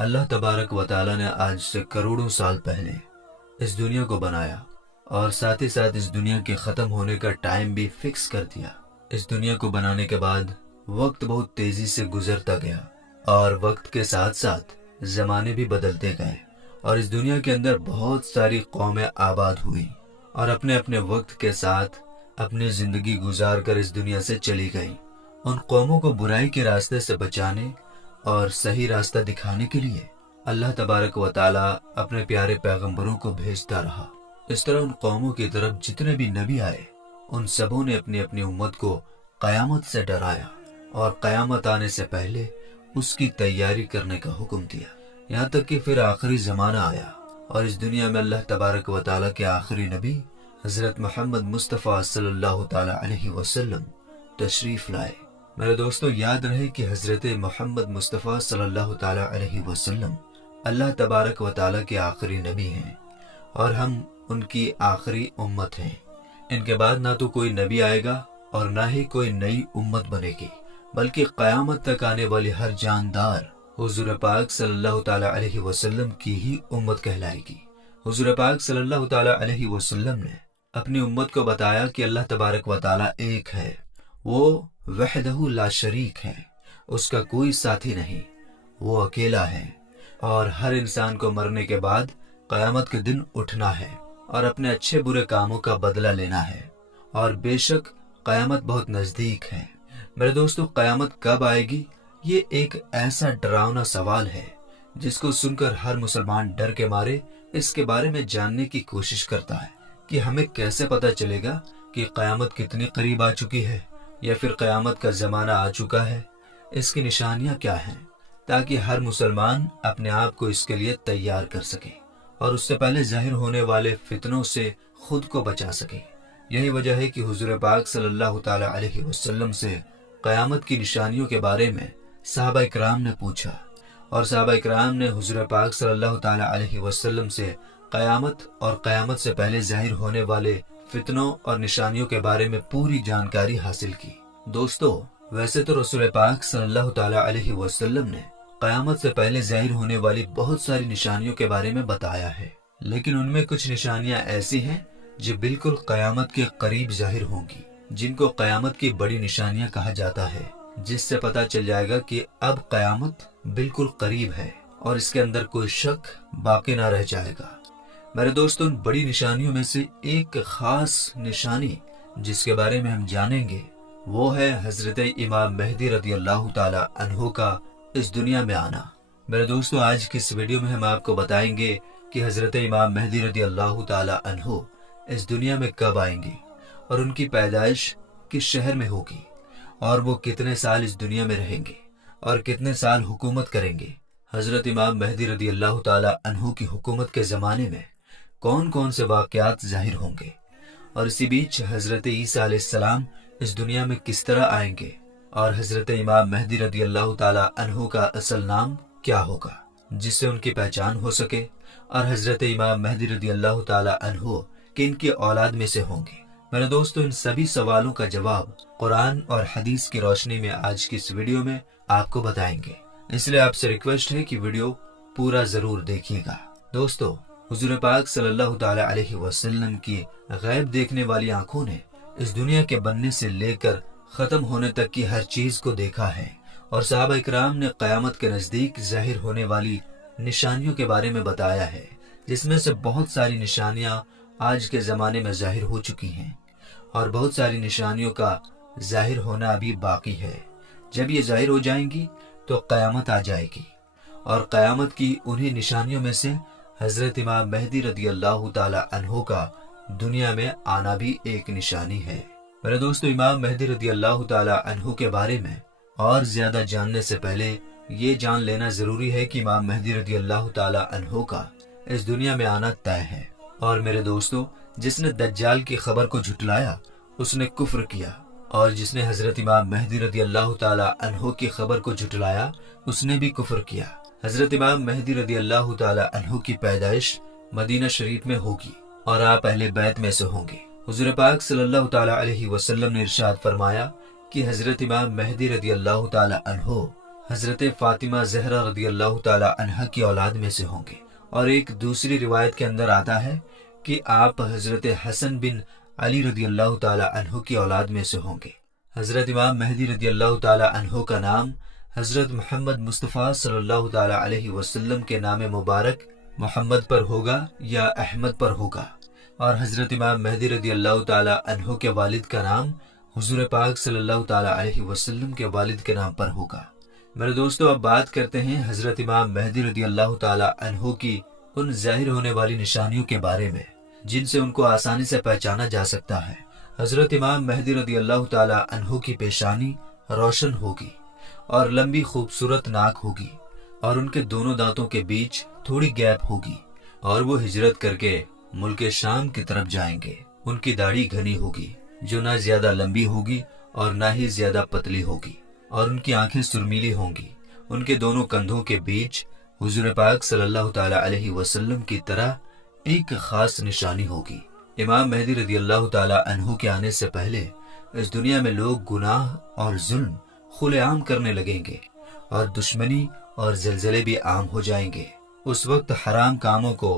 اللہ تبارک و تعالی نے آج سے کروڑوں سال پہلے اس دنیا کو بنایا اور ساتھ ہی ساتھ اس دنیا کے ختم ہونے کا ٹائم بھی فکس کر دیا۔ اس دنیا کو بنانے کے بعد وقت بہت تیزی سے گزرتا گیا اور وقت کے ساتھ ساتھ زمانے بھی بدلتے گئے، اور اس دنیا کے اندر بہت ساری قومیں آباد ہوئی اور اپنے اپنے وقت کے ساتھ اپنی زندگی گزار کر اس دنیا سے چلی گئی۔ ان قوموں کو برائی کے راستے سے بچانے اور صحیح راستہ دکھانے کے لیے اللہ تبارک و تعالی اپنے پیارے پیغمبروں کو بھیجتا رہا۔ اس طرح ان قوموں کی طرف جتنے بھی نبی آئے، ان سبوں نے اپنی اپنی امت کو قیامت سے ڈرایا اور قیامت آنے سے پہلے اس کی تیاری کرنے کا حکم دیا، یہاں تک کہ پھر آخری زمانہ آیا اور اس دنیا میں اللہ تبارک و تعالیٰ کے آخری نبی حضرت محمد مصطفیٰ صلی اللہ تعالیٰ علیہ وسلم تشریف لائے۔ میرے دوستو، یاد رہے کہ حضرت محمد مصطفیٰ صلی اللہ تعالیٰ علیہ وسلم اللہ تبارک و تعالیٰ کے آخری نبی ہیں اور ہم ان کی آخری امت ہیں۔ ان کے بعد نہ تو کوئی نبی آئے گا اور نہ ہی کوئی نئی امت بنے گی، بلکہ قیامت تک آنے والی ہر جاندار حضور پاک صلی اللہ تعالیٰ علیہ وسلم کی ہی امت کہلائے گی۔ حضور پاک صلی اللہ تعالیٰ علیہ وسلم نے اپنی امت کو بتایا کہ اللہ تبارک و تعالیٰ ایک ہے، وہ وحدہ لا شریک ہے، اس کا کوئی ساتھی نہیں، وہ اکیلا ہے، اور ہر انسان کو مرنے کے بعد قیامت کے دن اٹھنا ہے اور اپنے اچھے برے کاموں کا بدلہ لینا ہے، اور بے شک قیامت بہت نزدیک ہے۔ میرے دوستو، قیامت کب آئے گی؟ یہ ایک ایسا ڈراؤنا سوال ہے جس کو سن کر ہر مسلمان ڈر کے مارے اس کے بارے میں جاننے کی کوشش کرتا ہے کہ ہمیں کیسے پتہ چلے گا کہ قیامت کتنی قریب آ چکی ہے یا پھر قیامت کا زمانہ آ چکا ہے، اس کی نشانیاں کیا ہیں، تاکہ ہر مسلمان اپنے آپ کو اس کے لیے تیار کر سکے اور اس سے پہلے ظاہر ہونے والے فتنوں سے خود کو بچا سکے۔ یہی وجہ ہے کہ حضور پاک صلی اللہ تعالیٰ علیہ وسلم سے قیامت کی نشانیوں کے بارے میں صحابہ اکرام نے پوچھا، اور صحابہ اکرام نے حضور پاک صلی اللہ تعالیٰ علیہ وسلم سے قیامت اور قیامت سے پہلے ظاہر ہونے والے فتنوں اور نشانیوں کے بارے میں پوری جانکاری حاصل کی۔ دوستو، ویسے تو رسول پاک صلی اللہ تعالیٰ علیہ وسلم نے قیامت سے پہلے ظاہر ہونے والی بہت ساری نشانیوں کے بارے میں بتایا ہے، لیکن ان میں کچھ نشانیاں ایسی ہیں جو بالکل قیامت کے قریب ظاہر ہوں گی، جن کو قیامت کی بڑی نشانیاں کہا جاتا ہے، جس سے پتہ چل جائے گا کہ اب قیامت بالکل قریب ہے اور اس کے اندر کوئی شک باقی نہ رہ جائے گا۔ میرے دوستوں، ان بڑی نشانیوں میں سے ایک خاص نشانی جس کے بارے میں ہم جانیں گے وہ ہے حضرت امام مہدی رضی اللہ تعالیٰ عنہ کا اس دنیا میں آنا۔ میرے دوستو، آج کی اس ویڈیو میں ہم آپ کو بتائیں گے کہ حضرت امام مہدی رضی اللہ تعالیٰ عنہ اس دنیا میں کب آئیں گے اور ان کی پیدائش کس شہر میں ہوگی، اور وہ کتنے سال اس دنیا میں رہیں گے اور کتنے سال حکومت کریں گے۔ حضرت امام مہدی رضی اللہ تعالیٰ عنہ کی حکومت کے زمانے میں کون کون سے واقعات ظاہر ہوں گے، اور اسی بیچ حضرت عیسیٰ علیہ السلام اس دنیا میں کس طرح آئیں گے، اور حضرت امام مہدی رضی اللہ تعالیٰ عنہ کا اصل نام کیا ہوگا جس سے ان کی پہچان ہو سکے، اور حضرت امام مہدی رضی اللہ تعالیٰ عنہ کن کی اولاد میں سے ہوں گے۔ میرے دوستو، ان سبھی سوالوں کا جواب قرآن اور حدیث کی روشنی میں آج کی اس ویڈیو میں آپ کو بتائیں گے، اس لیے آپ سے ریکویسٹ ہے کہ ویڈیو پورا ضرور دیکھیے گا۔ دوستو، حضور پاک صلی اللہ تعالیٰ علیہ وسلم کی غیب دیکھنے والی آنکھوں نے اس دنیا کے بننے سے لے کر ختم ہونے تک کی ہر چیز کو دیکھا ہے، اور صحابہ اکرام نے قیامت کے نزدیک ظاہر ہونے والی نشانیوں کے بارے میں بتایا ہے، جس میں سے بہت ساری نشانیاں آج کے زمانے میں ظاہر ہو چکی ہیں اور بہت ساری نشانیوں کا ظاہر ہونا ابھی باقی ہے۔ جب یہ ظاہر ہو جائیں گی تو قیامت آ جائے گی، اور قیامت کی انہی نشانیوں میں سے حضرت امام مہدی رضی اللہ تعالیٰ عنہ کا دنیا میں آنا بھی ایک نشانی ہے۔ میرے دوستو، امام مہدی رضی اللہ تعالیٰ عنہ کے بارے میں اور زیادہ جاننے سے پہلے یہ جان لینا ضروری ہے کہ امام مہدی رضی اللہ تعالیٰ عنہ کا اس دنیا میں آنا طے ہے، اور میرے دوستو، جس نے دجال کی خبر کو جھٹلایا اس نے کفر کیا، اور جس نے حضرت امام مہدی رضی اللہ تعالیٰ عنہ کی خبر کو جھٹلایا اس نے بھی کفر کیا۔ حضرت امام مہدی رضی اللہ تعالیٰ عنہ کی پیدائش مدینہ شریف میں ہوگی اور آپ اہل بیت میں سے ہوں گے۔ حضور پاک صلی اللہ تعالیٰ علیہ وسلم نے ارشاد فرمایا کہ حضرت امام مہدی رضی اللہ تعالیٰ عنہ حضرت فاطمہ زہرا رضی اللہ تعالی عنہا کی اولاد میں سے ہوں گے، اور ایک دوسری روایت کے اندر آتا ہے کہ آپ حضرت حسن بن علی رضی اللہ تعالی عنہ کی اولاد میں سے ہوں گے۔ حضرت امام مہدی رضی اللہ تعالی عنہ کا نام حضرت محمد مصطفیٰ صلی اللہ تعالی علیہ وسلم کے نام مبارک محمد پر ہوگا یا احمد پر ہوگا، اور حضرت امام مہدی رضی اللہ تعالی عنہ کے والد کا نام حضور پاک صلی اللہ تعالی علیہ وسلم کے والد کے نام پر ہوگا۔ میرے دوستو، اب بات کرتے ہیں حضرت امام مہدی رضی اللہ تعالی عنہ کی ان ظاہر ہونے والی نشانیوں کے بارے میں جن سے ان کو آسانی سے پہچانا جا سکتا ہے۔ حضرت امام مہدی رضی اللہ تعالی عنہ کی پیشانی روشن ہوگی اور لمبی خوبصورت ناک ہوگی، اور ان کے دونوں دانتوں کے بیچ تھوڑی گیپ ہوگی، اور وہ ہجرت کر کے ملک شام کی طرف جائیں گے۔ ان کی داڑھی گھنی ہوگی جو نہ زیادہ لمبی ہوگی اور نہ ہی زیادہ پتلی ہوگی، اور ان کی آنکھیں سرمیلی ہوں گی۔ ان کے دونوں کندھوں کے بیچ حضور پاک صلی اللہ تعالی علیہ وسلم کی طرح ایک خاص نشانی ہوگی۔ امام مہدی رضی اللہ تعالی عنہ کے آنے سے پہلے اس دنیا میں لوگ گناہ اور ظلم کھلے عام کرنے لگیں گے، اور دشمنی اور زلزلے بھی عام ہو جائیں گے۔ اس وقت حرام کاموں کو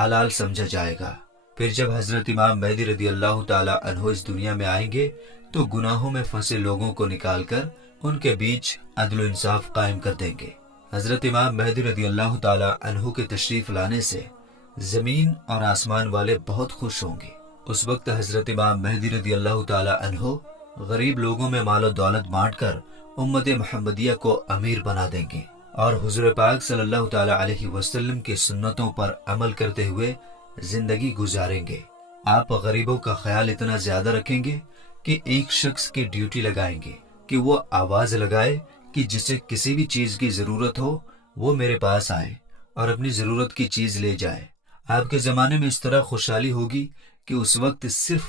حلال سمجھا جائے گا۔ پھر جب حضرت امام مہدی رضی اللہ تعالی عنہ اس دنیا میں آئیں گے تو گناہوں میں پھنسے لوگوں کو نکال کر ان کے بیچ عدل و انصاف قائم کر دیں گے۔ حضرت امام مہدی رضی اللہ تعالی عنہ کے تشریف لانے سے زمین اور آسمان والے بہت خوش ہوں گے۔ اس وقت حضرت امام مہدی رضی اللہ تعالی عنہ غریب لوگوں میں مال و دولت بانٹ کر امت محمدیہ کو امیر بنا دیں گے، اور حضور پاک صلی اللہ تعالی علیہ وسلم کی سنتوں پر عمل کرتے ہوئے زندگی گزاریں گے۔ آپ غریبوں کا خیال اتنا زیادہ رکھیں گے کہ ایک شخص کی ڈیوٹی لگائیں گے کہ وہ آواز لگائے کہ جسے کسی بھی چیز کی ضرورت ہو وہ میرے پاس آئے اور اپنی ضرورت کی چیز لے جائے۔ آپ کے زمانے میں اس طرح خوشحالی ہوگی کہ اس وقت صرف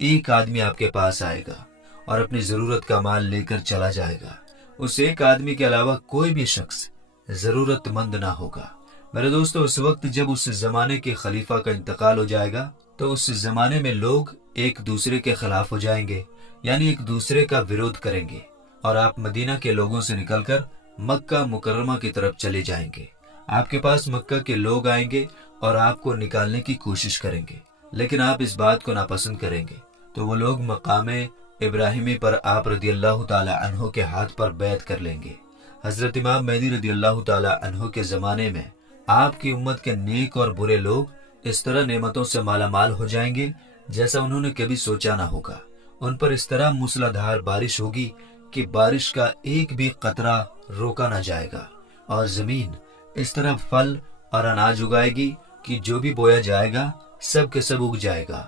ایک آدمی آپ کے پاس آئے گا اور اپنی ضرورت کا مال لے کر چلا جائے گا۔ اس ایک آدمی کے علاوہ کوئی بھی شخص ضرورت مند نہ ہوگا۔ میرے دوستو، اس وقت جب اس زمانے کے خلیفہ کا انتقال ہو جائے گا تو اس زمانے میں لوگ ایک دوسرے کے خلاف ہو جائیں گے، یعنی ایک دوسرے کا ویرودھ کریں گے، اور آپ مدینہ کے لوگوں سے نکل کر مکہ مکرمہ کی طرف چلے جائیں گے۔ آپ کے پاس مکہ کے لوگ آئیں گے اور آپ کو نکالنے کی کوشش کریں گے، لیکن آپ اس بات کو ناپسند کریں گے تو وہ لوگ مقام ابراہیمی پر آپ رضی اللہ تعالی عنہ کے ہاتھ پر بیعت کر لیں گے۔ حضرت امام مہدی رضی اللہ تعالی عنہ کے زمانے میں آپ کی امت کے نیک اور برے لوگ اس طرح نعمتوں سے مالا مال ہو جائیں گے جیسا انہوں نے کبھی سوچا نہ ہوگا۔ ان پر اس طرح موسلادھار بارش ہوگی کہ بارش کا ایک بھی قطرہ روکا نہ جائے گا، اور زمین اس طرح پھل اور اناج اگائے گی کہ جو بھی بویا جائے گا سب کے سب اگ جائے گا۔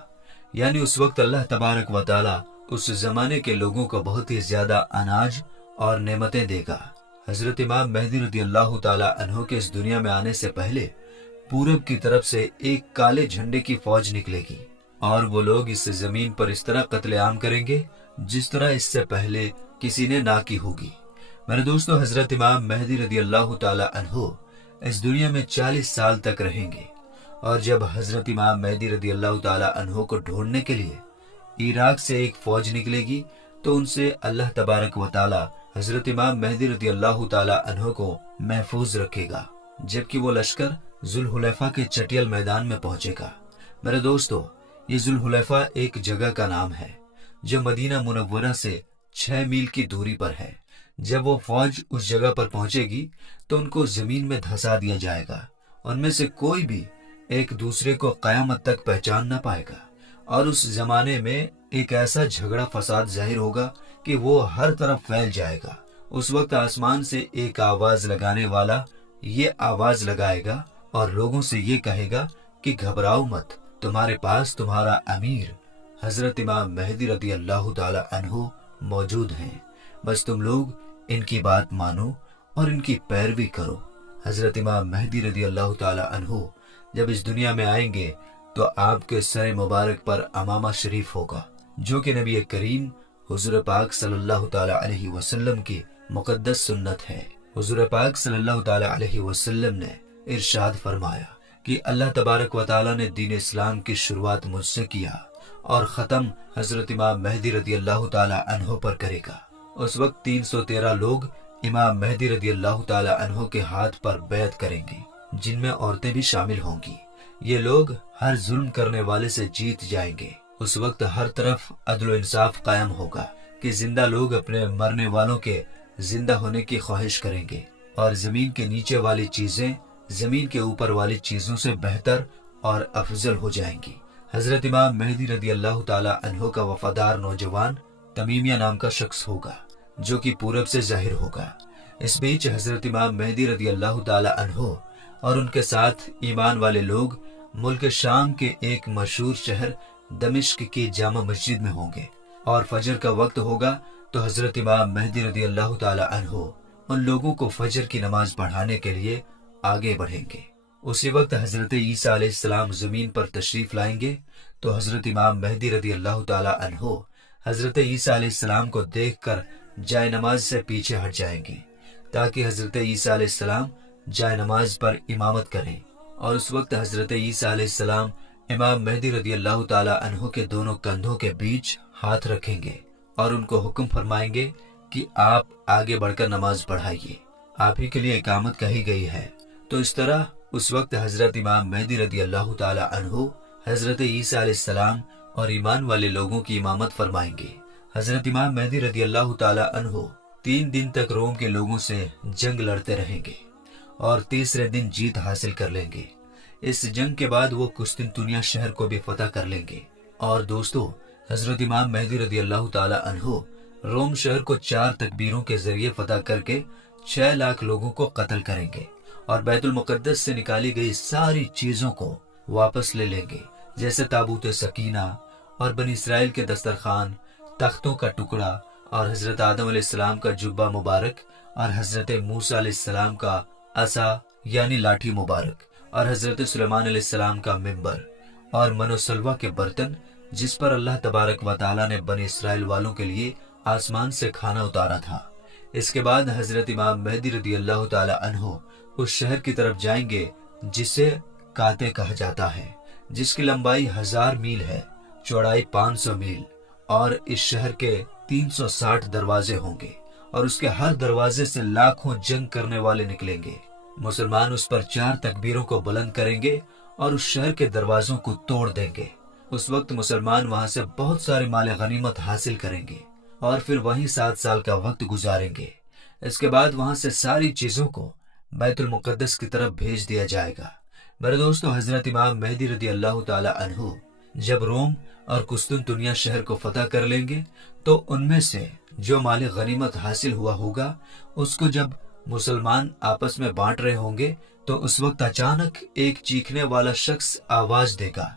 یعنی اس وقت اللہ تبارک و تعالی اس زمانے کے لوگوں کو بہت ہی زیادہ اناج اور نعمتیں دے گا۔ حضرت امام مہدی رضی اللہ تعالی عنہ کے اس دنیا میں آنے سے پہلے پورب کی طرف سے ایک کالے جھنڈے کی فوج نکلے گی، اور وہ لوگ اس زمین پر اس طرح قتل عام کریں گے جس طرح اس سے پہلے کسی نے نہ کی ہوگی۔ میرے دوستو، حضرت امام مہدی رضی اللہ تعالی عنہ اس دنیا میں 40 سال تک رہیں گے، اور جب حضرت امام مہدی رضی اللہ تعالی عنہ کو ڈھونڈنے کے لیے عراق سے ایک فوج نکلے گی تو ان سے اللہ تبارک و تعالی حضرت امام مہدی رضی اللہ تعالی عنہ کو محفوظ رکھے گا، جبکہ وہ لشکر ذوالحلیفہ کے چٹیل میدان میں پہنچے گا۔ میرے دوستو، یہ ذوالحلیفہ ایک جگہ کا نام ہے جو مدینہ منورہ سے 6 میل کی دوری پر ہے۔ جب وہ فوج اس جگہ پر پہنچے گی تو ان کو زمین میں دھسا دیا جائے گا۔ ان میں سے کوئی بھی ایک دوسرے کو قیامت تک پہچان نہ پائے گا، اور اس زمانے میں ایک ایسا جھگڑا فساد ظاہر ہوگا کہ وہ ہر طرف پھیل جائے گا۔ اس وقت آسمان سے ایک آواز لگانے والا یہ آواز لگائے گا اور لوگوں سے یہ کہے گا کہ گھبراؤ مت، تمہارے پاس تمہارا امیر حضرت امام مہدی رضی اللہ تعالی عنہ موجود ہیں، بس تم لوگ ان کی بات مانو اور ان کی پیروی کرو۔ حضرت امام مہدی رضی اللہ تعالی عنہ جب اس دنیا میں آئیں گے تو آپ کے سر مبارک پر امامہ شریف ہوگا، جو کہ نبی کریم حضور پاک صلی اللہ تعالی علیہ وسلم کی مقدس سنت ہے۔ حضور پاک صلی اللہ تعالی علیہ وسلم نے ارشاد فرمایا کہ اللہ تبارک و تعالی نے دین اسلام کی شروعات مجھ سے کیا اور ختم حضرت امام مہدی رضی اللہ تعالی عنہ پر کرے گا۔ اس وقت 313 لوگ امام مہدی رضی اللہ تعالی عنہ کے ہاتھ پر بیعت کریں گے، جن میں عورتیں بھی شامل ہوں گی۔ یہ لوگ ہر ظلم کرنے والے سے جیت جائیں گے۔ اس وقت ہر طرف عدل و انصاف قائم ہوگا کہ زندہ لوگ اپنے مرنے والوں کے زندہ ہونے کی خواہش کریں گے، اور زمین کے نیچے والی چیزیں زمین کے اوپر والی چیزوں سے بہتر اور افضل ہو جائیں گی۔ حضرت امام مہدی رضی اللہ تعالی عنہ کا وفادار نوجوان تمیمیہ نام کا شخص ہوگا، جو کہ پورب سے ظاہر ہوگا۔ اس بیچ حضرت امام مہدی رضی اللہ تعالی عنہ اور ان کے ساتھ ایمان والے لوگ ملک شام کے ایک مشہور شہر دمشق کی جامع مسجد میں ہوں گے، اور فجر کا وقت ہوگا تو حضرت امام مہدی رضی اللہ تعالی عنہ ان لوگوں کو فجر کی نماز پڑھانے کے لیے آگے بڑھیں گے۔ اسی وقت حضرت عیسیٰ علیہ السلام زمین پر تشریف لائیں گے تو حضرت امام مہدی رضی اللہ تعالی عنہ حضرت عیسیٰ علیہ السلام کو دیکھ کر جائے نماز سے پیچھے ہٹ جائیں گے، تاکہ حضرت عیسیٰ علیہ السلام جائے نماز پر امامت کریں، اور اس وقت حضرت عیسیٰ علیہ السلام امام مہدی رضی اللہ تعالی عنہ کے دونوں کندھوں کے بیچ ہاتھ رکھیں گے اور ان کو حکم فرمائیں گے کہ آپ آگے بڑھ کر نماز پڑھائیے، آپ ہی کے لیے اقامت کہی گئی ہے۔ تو اس طرح اس وقت حضرت امام مہدی رضی اللہ تعالی عنہ حضرت عیسیٰ علیہ السلام اور ایمان والے لوگوں کی امامت فرمائیں گے۔ حضرت امام مہدی رضی اللہ تعالی عنہ 3 دن تک روم کے لوگوں سے جنگ لڑتے رہیں گے اور تیسرے دن جیت حاصل کر لیں گے۔ اس جنگ کے بعد وہ قسطنطنیہ شہر کو بھی فتح کر لیں گے۔ اور دوستو، حضرت امام مہدی رضی اللہ تعالی عنہ روم شہر کو 4 تکبیروں کے ذریعے فتح کر کے 6 لاکھ لوگوں کو قتل کریں گے، اور بیت المقدس سے نکالی گئی ساری چیزوں کو واپس لے لیں گے، جیسے تابوت سکینہ اور بنی اسرائیل کے دسترخوان، تختوں کا ٹکڑا، اور حضرت آدم علیہ السلام کا جبہ مبارک، اور حضرت موسیٰ علیہ السلام کا عصا یعنی لاٹھی مبارک، اور حضرت سلیمان علیہ السلام کا منبر، اور من و سلوہ کے برتن جس پر اللہ تبارک و تعالیٰ نے بنی اسرائیل والوں کے لیے آسمان سے کھانا اتارا تھا۔ اس کے بعد حضرت امام مہدی رضی اللہ تعالی عنہ اس شہر کی طرف جائیں گے جسے کاتے کہا جاتا ہے، جس کی لمبائی 1000 میل ہے، چوڑائی 500 میل، اور اس شہر کے 360 دروازے ہوں گے، اور اس کے ہر دروازے سے لاکھوں جنگ کرنے والے نکلیں گے۔ مسلمان اس پر 4 تکبیروں کو بلند کریں گے اور اس شہر کے دروازوں کو توڑ دیں گے۔ اس وقت مسلمان وہاں سے بہت سارے مال غنیمت حاصل کریں گے اور پھر وہیں 7 سال کا وقت گزاریں گے۔ اس کے بعد وہاں سے ساری چیزوں کو بیت المقدس کی طرف بھیج دیا جائے گا۔ میرے دوستو، حضرت امام مہدی رضی اللہ تعالی عنہ جب روم اور قسطنطنیہ شہر کو فتح کر لیں گے تو ان میں سے جو مال غنیمت حاصل ہوا ہوگا اس کو جب مسلمان آپس میں بانٹ رہے ہوں گے تو اس وقت اچانک ایک چیخنے والا شخص آواز دے گا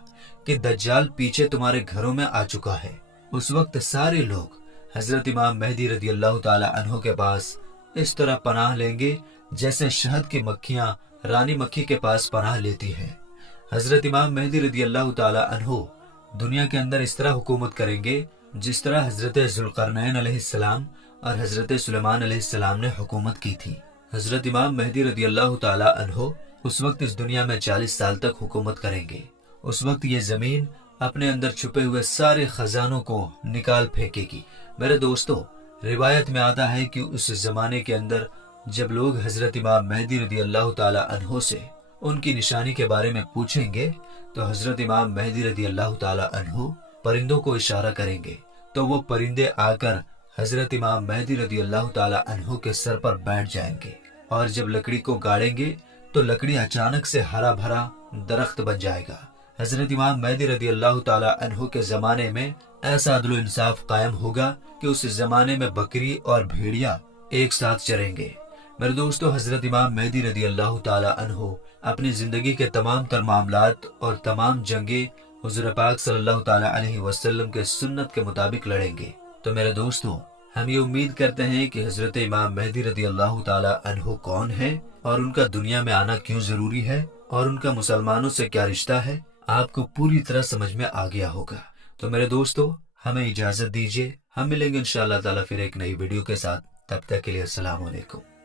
کہ دجال پیچھے تمہارے گھروں میں آ چکا ہے۔ اس وقت سارے لوگ حضرت امام مہدی رضی اللہ تعالی عنہ کے پاس اس طرح پناہ لیں گے جیسے شہد کی مکھیاں رانی مکھی کے پاس پناہ لیتی ہیں۔ حضرت امام مہدی رضی اللہ تعالی عنہ دنیا کے اندر اس طرح حکومت کریں گے جس طرح حضرت ذوالقرنین علیہ السلام اور حضرت سلیمان علیہ السلام نے حکومت کی تھی۔ حضرت امام مہدی رضی اللہ تعالی عنہ اس وقت اس دنیا میں 40 سال تک حکومت کریں گے۔ اس وقت یہ زمین اپنے اندر چھپے ہوئے سارے خزانوں کو نکال پھینکے گی۔ میرے دوستو، روایت میں آتا ہے کہ اس زمانے کے اندر جب لوگ حضرت امام مہدی رضی اللہ تعالی عنہ سے ان کی نشانی کے بارے میں پوچھیں گے تو حضرت امام مہدی رضی اللہ تعالی عنہ پرندوں کو اشارہ کریں گے تو وہ پرندے آ کر حضرت امام مہدی رضی اللہ تعالی عنہ کے سر پر بیٹھ جائیں گے، اور جب لکڑی کو گاڑیں گے تو لکڑی اچانک سے ہرا بھرا درخت بن جائے گا۔ حضرت امام مہدی رضی اللہ تعالی عنہ کے زمانے میں ایسا عدل و انصاف قائم ہوگا کہ اس زمانے میں بکری اور بھیڑیا ایک ساتھ چریں گے۔ میرے دوستو، حضرت امام مہدی رضی اللہ تعالی عنہ اپنی زندگی کے تمام تر معاملات اور تمام جنگیں حضور پاک صلی اللہ تعالی علیہ وسلم کے سنت کے مطابق لڑیں گے۔ تو میرے دوستو، ہم یہ امید کرتے ہیں کہ حضرت امام مہدی رضی اللہ تعالی عنہ کون ہے اور ان کا دنیا میں آنا کیوں ضروری ہے اور ان کا مسلمانوں سے کیا رشتہ ہے، آپ کو پوری طرح سمجھ میں آ گیا ہوگا۔ تو میرے دوستو، ہمیں اجازت دیجیے، ہم ملیں گے انشاءاللہ تعالی پھر ایک نئی ویڈیو کے ساتھ۔ تب تک کے لیے السلام علیکم۔